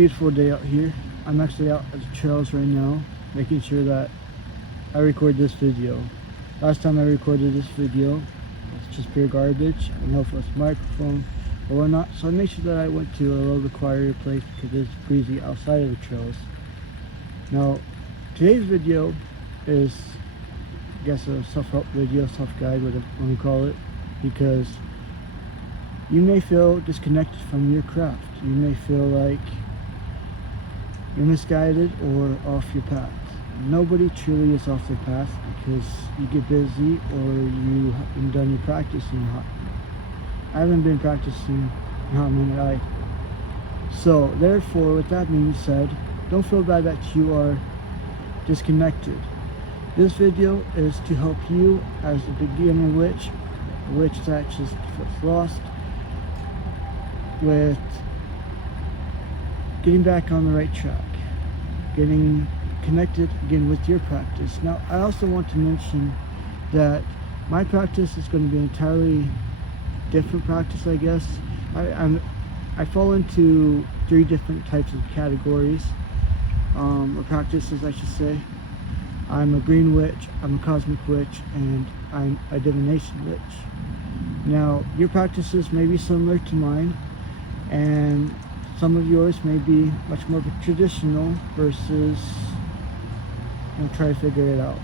beautiful day out here. I'm actually out at the trails right now, making sure that I record this video. Last time I recorded this video, it's just pure garbage. I don't know if it was microphone or whatnot, so I made sure that I went to a little bit quieter place because it's breezy outside of the trails. Now, today's video is, I guess, a self-help video, self-guide, whatever you want to call it, because you may feel disconnected from your craft. You may feel like you're misguided or off your path. Nobody truly is off their path because you get busy or you haven't done your practicing. I haven't been practicing in a hot minute either. So therefore, with that being said, don't feel bad that you are disconnected. This video is to help you as a beginner witch that just feels lost, with getting back on the right track, getting connected again with your practice. Now, I also want to mention that my practice is going to be an entirely different practice, I guess. I fall into 3 different types of categories, or practices, I should say. I'm a green witch, I'm a cosmic witch, and I'm a divination witch. Now, your practices may be similar to mine, and some of yours may be much more traditional versus, try to figure it out.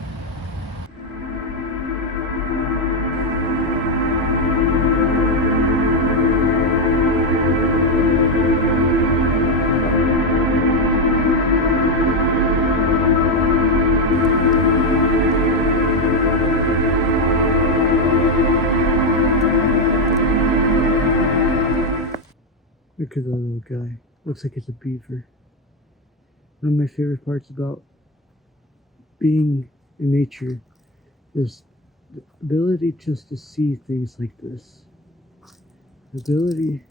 Look at that little guy. Looks like it's a beaver. One of my favorite parts about being in nature is the ability just to see things like this. The ability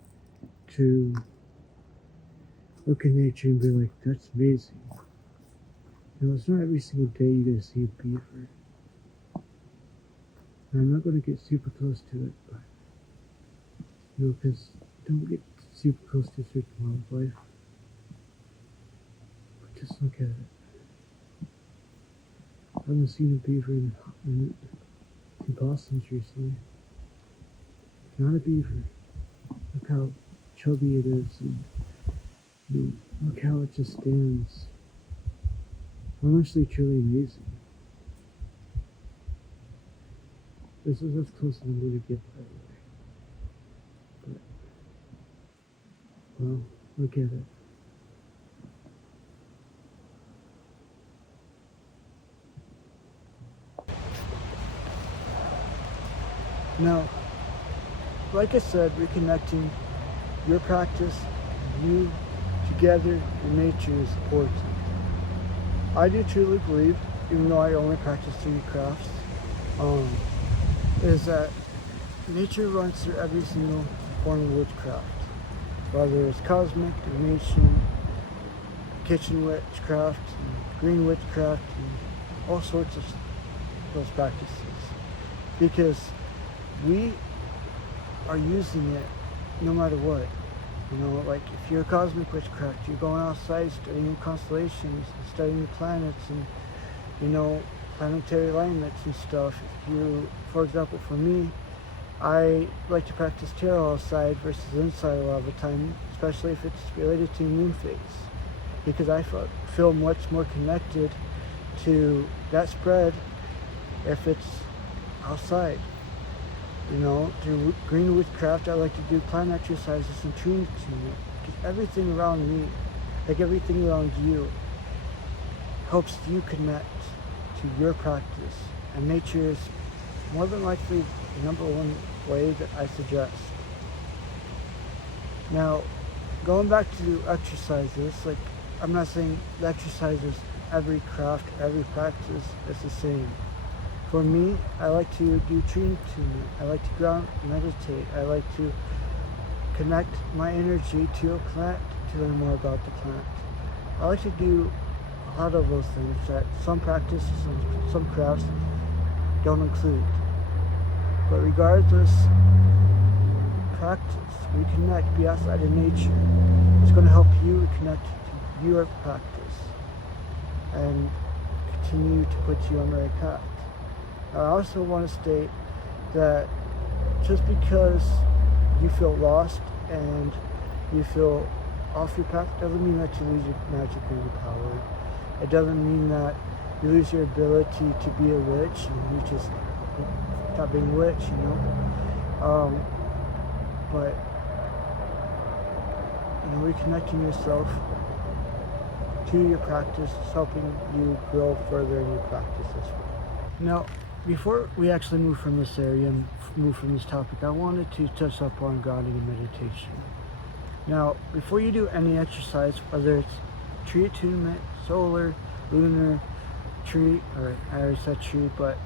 to look at nature and be like, that's amazing. It's not every single day you're going to see a beaver. And I'm not going to get super close to it, but, because don't get super close to certain wildlife. But just look at it. I haven't seen a beaver in Boston recently. Not a beaver. Look how chubby it is, and look how it just stands. Honestly, truly amazing. This is as close as I'm going to get, by the way. But, well, look at it. Now, like I said, reconnecting your practice, you together in nature is important. I do truly believe, even though I only practice 3 crafts, is that nature runs through every single form of witchcraft. Whether it's cosmic, divination, kitchen witchcraft, green witchcraft, and all sorts of those practices. Because we are using it no matter what. Like if you're a cosmic witchcraft, you're going outside studying constellations, studying the planets, and planetary alignments and stuff. If you, for example, for me, I like to practice tarot outside versus inside a lot of the time, especially if it's related to moon phase, because I feel much more connected to that spread if it's outside. Through green witchcraft, I like to do plant exercises and tune to it, because everything around me, like everything around you, helps you connect to your practice, and nature is more than likely the #1 way that I suggest. Now, going back to exercises, like, I'm not saying the exercises, every craft, every practice is the same. For me, I like to do tree tuning. I like to ground, meditate. I like to connect my energy to a plant to learn more about the plant. I like to do a lot of those things that some practices and some crafts don't include. But regardless, practice, reconnect, be outside of nature. It's going to help you reconnect to your practice and continue to put you on the right path. I also want to state that just because you feel lost and you feel off your path doesn't mean that you lose your magic or your power. It doesn't mean that you lose your ability to be a witch and you just stop being a witch, you know. But you know, reconnecting yourself to your practice is helping you grow further in your practice as well. Now, before we actually move from this area and move from this topic, I wanted to touch up on grounding and meditation. Now, before you do any exercise, whether it's tree attunement, solar, lunar, tree, or I already said tree, but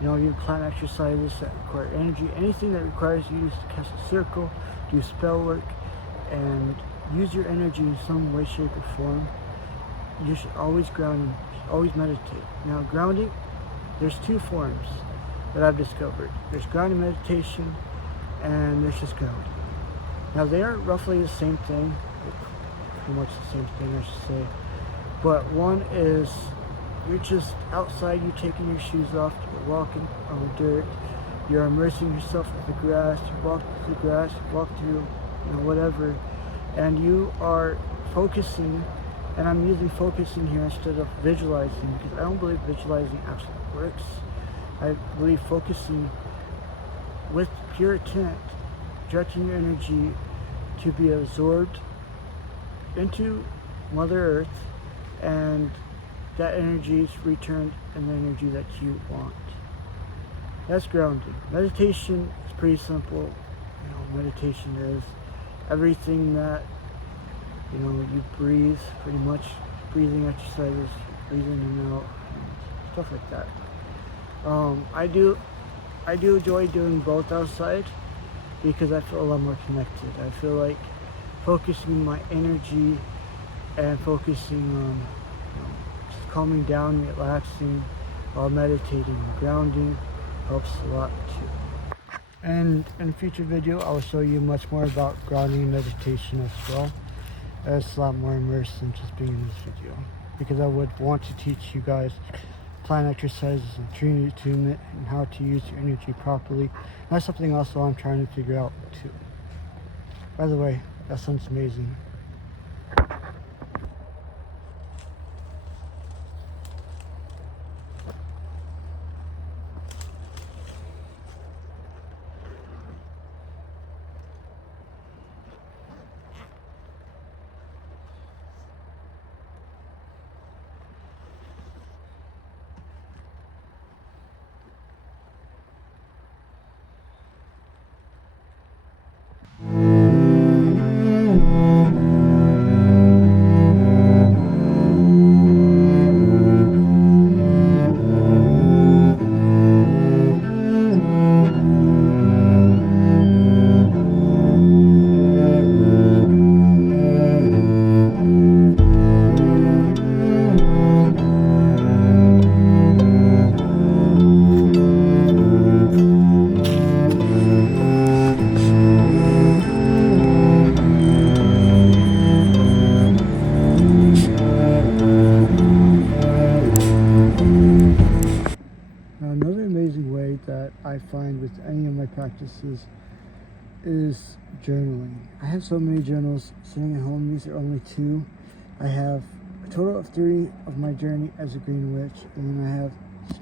you know, you plant exercises that require energy, anything that requires you to cast a circle, do spell work, and use your energy in some way, shape, or form, you should always ground and always meditate. Now, grounding, there's two forms that I've discovered. There's grounding meditation, and there's just grounding. Now, they are roughly the same thing, pretty much the same thing, I should say. But one is you're just outside, you're taking your shoes off, you're walking on the dirt, you're immersing yourself in the grass, you walk through the grass, you walk through, you know, whatever, and you are focusing, and I'm using focusing here instead of visualizing, because I don't believe visualizing actually works. I believe focusing with pure intent, directing your energy to be absorbed into Mother Earth, and that energy is returned in the energy that you want. That's grounding. Meditation is pretty simple. You know, meditation is everything that, you know, you breathe, pretty much breathing exercises, breathing in and out, and stuff like that. I do enjoy doing both outside because I feel a lot more connected. I feel like focusing my energy and focusing on, you know, just calming down, relaxing while meditating and grounding helps a lot too. And in a future video, I will show you much more about grounding and meditation as well. It's a lot more immersed than just being in this video, because I would want to teach you guys plant exercises and tree attunement and how to use your energy properly. And that's something also I'm trying to figure out too. By the way, that sounds amazing. Now, another amazing way that I find with any of my practices is journaling. I have so many journals sitting at home. These are only two. I have a total of 3 of my journey as a green witch, and then I have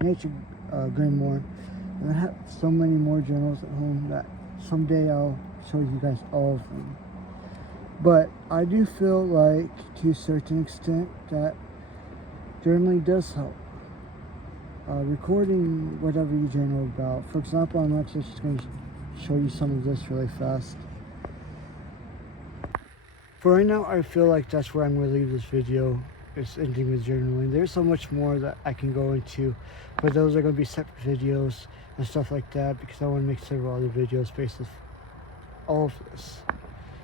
nature grimoire, and I have so many more journals at home that someday I'll show you guys all of them. But I do feel like, to a certain extent, that journaling does help. Recording whatever you journal about. For example, I'm actually just going to show you some of this really fast. For right now, I feel like that's where I'm going to leave this video. It's ending with journaling. There's so much more that I can go into, but those are going to be separate videos and stuff like that, because I want to make several other videos based on all of this.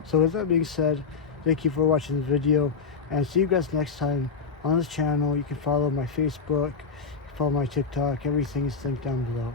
So with that being said, thank you for watching the video, and see you guys next time on this channel. You can follow my Facebook, follow my TikTok, everything is linked down below.